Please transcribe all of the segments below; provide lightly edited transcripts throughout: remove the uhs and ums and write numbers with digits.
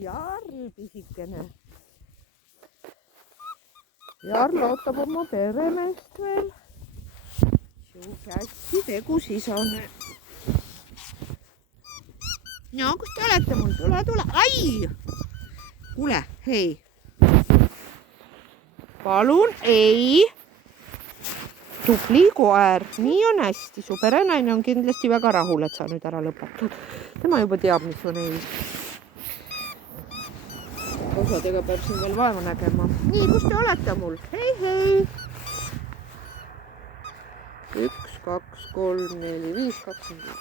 Jarl pisikene. Jarl ootab oma peremeest veel. Siuke hästi tegus isane. No, kus te olete mul? Tule. Ai! Kuule, hei. Palun, ei. Tubli koer. Nii on hästi. Su perenaine on kindlasti väga rahul, et sa nüüd ära lõpetad. Tema juba teab, mis on ei. Osadega peab siin veel vaeva nägema. Nii, kus te olete mul? Hei. 1, 2, 3, 4, 5, 25.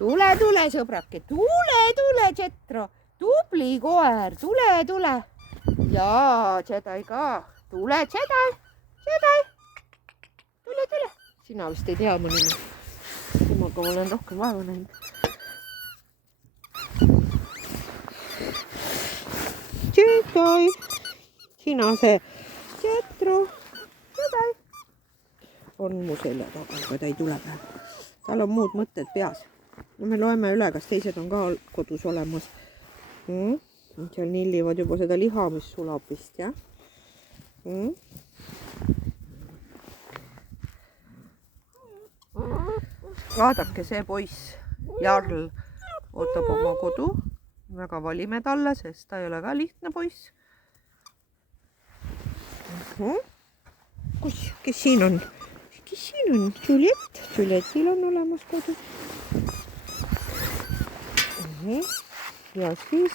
Tule, sõbrake. Tule, Jetro. Tubli koer. Tule. Jaa, Jedai ka. Tule, Jedai. Tule. Sina vist ei tea mõni. Temaga ma olen rohkem vaeva näinud. Jedai. Sina see. Jetro. Jedai. On mu selja taga, aga ta ei tule praegu. Tal on muud mõtted peas. No me loeme üle, kas teised on ka kodus olemas. Seal nillivad juba seda liha, mis sulab vist, jah? Vaadake, see poiss, Jarl, ootab oma kodu. Väga valime talle, sest ta ei ole ka lihtne poiss. Kes siin on? Julietil on olemas kodu. Ja siis...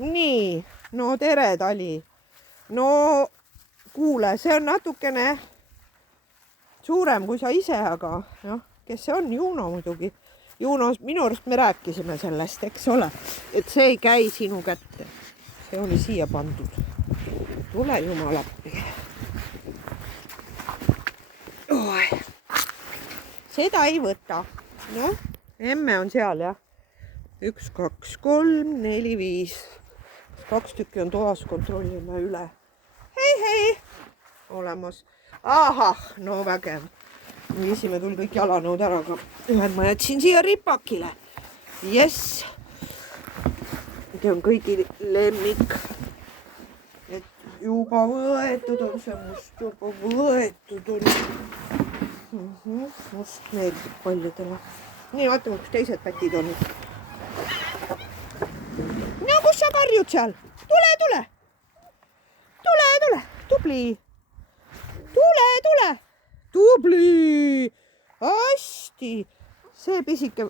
Nii, no tere, Tali. No kuule, see on natukene suurem kui sa ise, aga kes see on? Juno muidugi. Juno, minu arust me rääkisime sellest, eks ole, et see ei käi sinu kätte. See oli siia pandud. Tule jumal appi. Seda ei võta. No, emme on seal, jah. 1, 2, 3, 4, 5. 2 tükki on toas, kontrollime üle. Hei. Olemas. Ahah, no vägev. Viisime küll kõik jalanõud ära, aga ühed ma jätsin siia ripakile. Jess. See on kõigi lemmik. Et juba võetud on see must, juba võetud on. Must meeldib paljudele. Nii, vaatame, kus teised pätid on. No, kus sa karjud seal? Tule! Tubli! Tubli! Hästi! See pisike...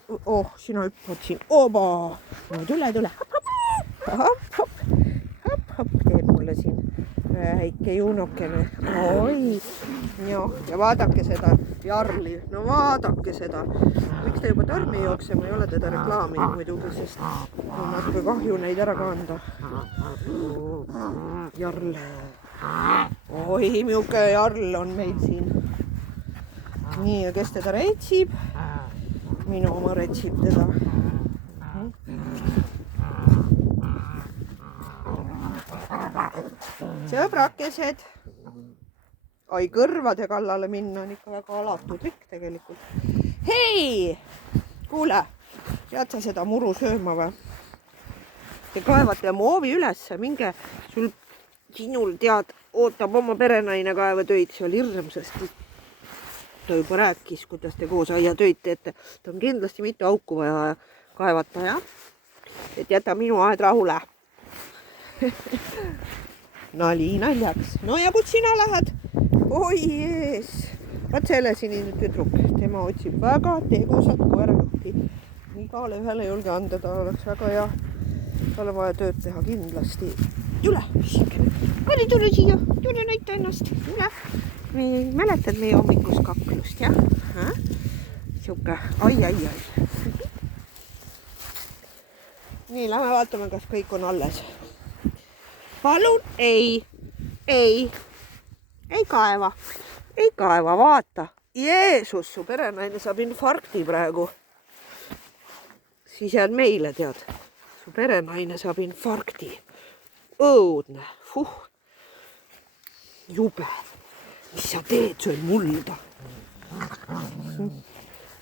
sina hüppad siin. Oba! No, tule! Hop! Teeb mulle siin väike juunokene. Oi! Ja vaadake seda Jarli. No vaadake seda. Miks ta juba tormi jookse? Ma ei ole teda reklaaminud muidugi, sest on natuke kahju neid ära kanda. Jarl. Oi, miuke Jarl on meil siin. Nii, ja kes teda retsib? Minu oma retsib teda. Sõbrakesed. Ai, kõrvade kallale minna on ikka väga alatu trikk tegelikult. Hei! Kuule, tead sa seda muru sööma või? Te kaevate moovi ülesse, minge, sinul tead, ootab oma perenaine kaevatöid, see oli hirmsasti. Ta juba rääkis, kuidas te koos aiatöid teete. Ta on kindlasti mitu auku vaja kaevata, jah? Et jäta minu aed rahule. Nali naljaks. No ja kus sina lähed? Oi jees. Vaat selle sinine tüdruk. Tema otsib väga tegusat koerajuhti. Igale ühele ei julge anda, ta oleks väga hea. Tal on vaja tööd teha kindlasti. Tule, tule siia. Tule näita ennast. Tule. Mäletad meie hommikust kaklust, jah? Siuke. Ai. Nii, lähme vaatame, kas kõik on alles. Palun, ei kaeva, vaata. Jeesus, su perenaine saab infarkti praegu. Siis jääd meile, tead. Su perenaine saab infarkti. Õudne, Jube. Mis sa teed, söön mulda?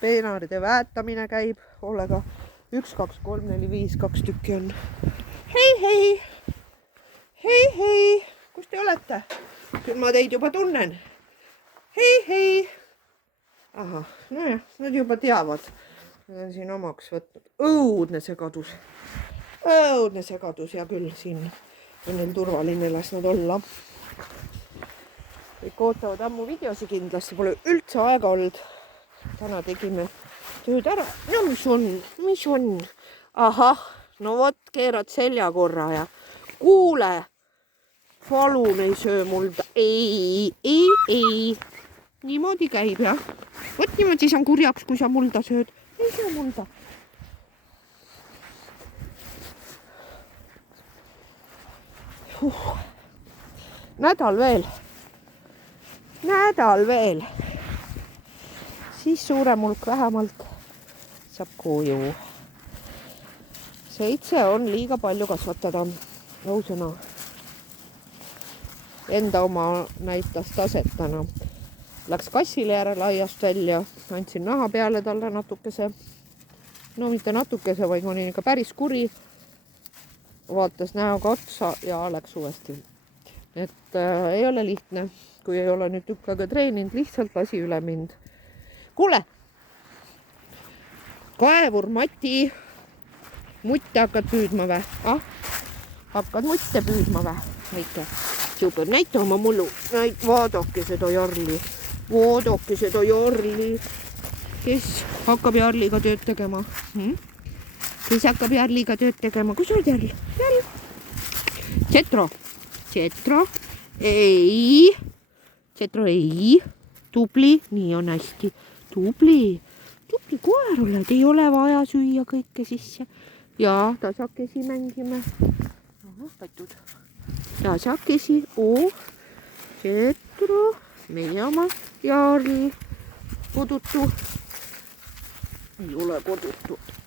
peenaride väetamine käib hoolega. 1, 2, 3, 4, 5, 2 tükki on. Hei, hei! Hei, hei! Kus te olete? Küll ma teid juba tunnen. Hei, hei! Ahah, nojah, nad juba teavad. Nad on siin omaks võtnud. Õudne segadus. Õudne segadus ja küll siin on neil turvaline, las nad olla. Kõik ootavad ammu videosi kindlasti, pole üldse aega olnud. Täna tegime tööd ära. No mis on? Ahah, no vot, keerad selja korra ja kuule, palun ei söö mulda. Ei. Niimoodi käib, jah. Vot niimoodi saan kurjaks, kui sa mulda sööd. Ei söö mulda. Nädal veel. Siis suurem hulk vähemalt saab koju. 7 on liiga palju kasvatada. Nõusõna. Enda oma näitas taset täna. Läks kassile järele aiast välja. Andsin naha peale talle natukese. No mitte natukese, vaid ma olin ikka päris kuri. Vaatas näoga otsa ja läks uuesti. Et ei ole lihtne, kui ei ole nüüd tükk aega treeninud, lihtsalt lasi üle mind. Kuule, kaevur Mati, mutte hakkad püüdma või? Hakkad mutte püüdma või? Väike, super, näita oma mullu, vaadake seda Jarli, kes hakkab Jarliga tööd tegema? Kes hakkab Jarliga tööd tegema? Kus oled Jarl? Tsetro, ei, tubli, nii on hästi, tubli koer oled, ei ole vaja süüa kõike sisse. Ja tasakesi mängime. Patud. Tasakesi, Tsetro, meie oma Jarl, kodutu. Ei ole kodutu.